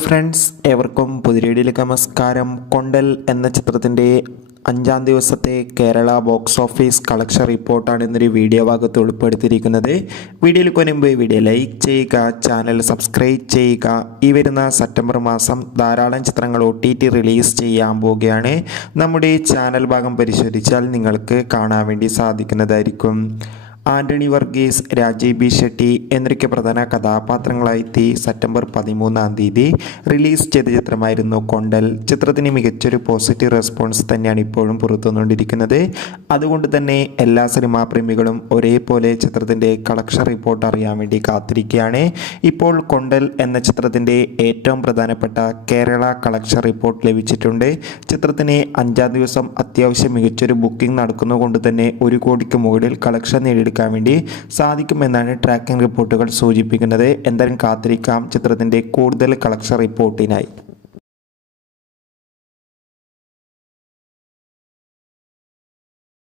Friends, ഏവർക്കും പുതിയ നമസ്കാരം. കൊണ്ടൽ എന്ന ചിത്രത്തിൻ്റെ 5-ാം ദിവസത്തെ കേരള ബോക്സ് ഓഫീസ് കളക്ഷൻ റിപ്പോർട്ടാണ് ഇന്നൊരു വീഡിയോ ഭാഗത്ത് ഉൾപ്പെടുത്തിയിരിക്കുന്നത്. വീഡിയോയിൽ മുൻപ് വീഡിയോ ലൈക്ക് ചെയ്യുക, ചാനൽ സബ്സ്ക്രൈബ് ചെയ്യുക. ഈ വരുന്ന സെപ്റ്റംബർ മാസം ധാരാളം ചിത്രങ്ങൾ OTT റിലീസ് ചെയ്യാൻ പോവുകയാണ്. നമ്മുടെ ചാനൽ ഭാഗം പരിശോധിച്ചാൽ നിങ്ങൾക്ക് കാണാൻ വേണ്ടി സാധിക്കുന്നതായിരിക്കും. ആൻ്റണി വർഗീസ്, രാജീവ് ബി ഷെട്ടി എന്നൊക്കെ പ്രധാന കഥാപാത്രങ്ങളായി സെപ്റ്റംബർ 13-ാം തീയതി റിലീസ് ചെയ്ത ചിത്രമായിരുന്നു കൊണ്ടൽ. ചിത്രത്തിന് മികച്ചൊരു പോസിറ്റീവ് റെസ്പോൺസ് തന്നെയാണ് ഇപ്പോഴും പുറത്തുവന്നുകൊണ്ടിരിക്കുന്നത്. അതുകൊണ്ട് തന്നെ എല്ലാ സിനിമാ പ്രേമികളും ഒരേപോലെ ചിത്രത്തിൻ്റെ കളക്ഷൻ റിപ്പോർട്ട് അറിയാൻ വേണ്ടി കാത്തിരിക്കുകയാണ്. ഇപ്പോൾ കൊണ്ടൽ എന്ന ചിത്രത്തിൻ്റെ ഏറ്റവും പ്രധാനപ്പെട്ട കേരള കളക്ഷൻ റിപ്പോർട്ട് ലഭിച്ചിട്ടുണ്ട്. ചിത്രത്തിന് 5-ാം ദിവസം അത്യാവശ്യം മികച്ചൊരു ബുക്കിംഗ് നടക്കുന്നതുകൊണ്ട് തന്നെ 1 കോടിക്ക് മുകളിൽ കളക്ഷൻ നേടിയെടുക്കാൻ വേണ്ടി സാധിക്കുമെന്നാണ് ട്രാക്കിംഗ് റിപ്പോർട്ടുകൾ സൂചിപ്പിക്കുന്നത്. എന്തായാലും കാത്തിരിക്കാം ചിത്രത്തിൻ്റെ കൂടുതൽ കളക്ഷൻ റിപ്പോർട്ടിനായി.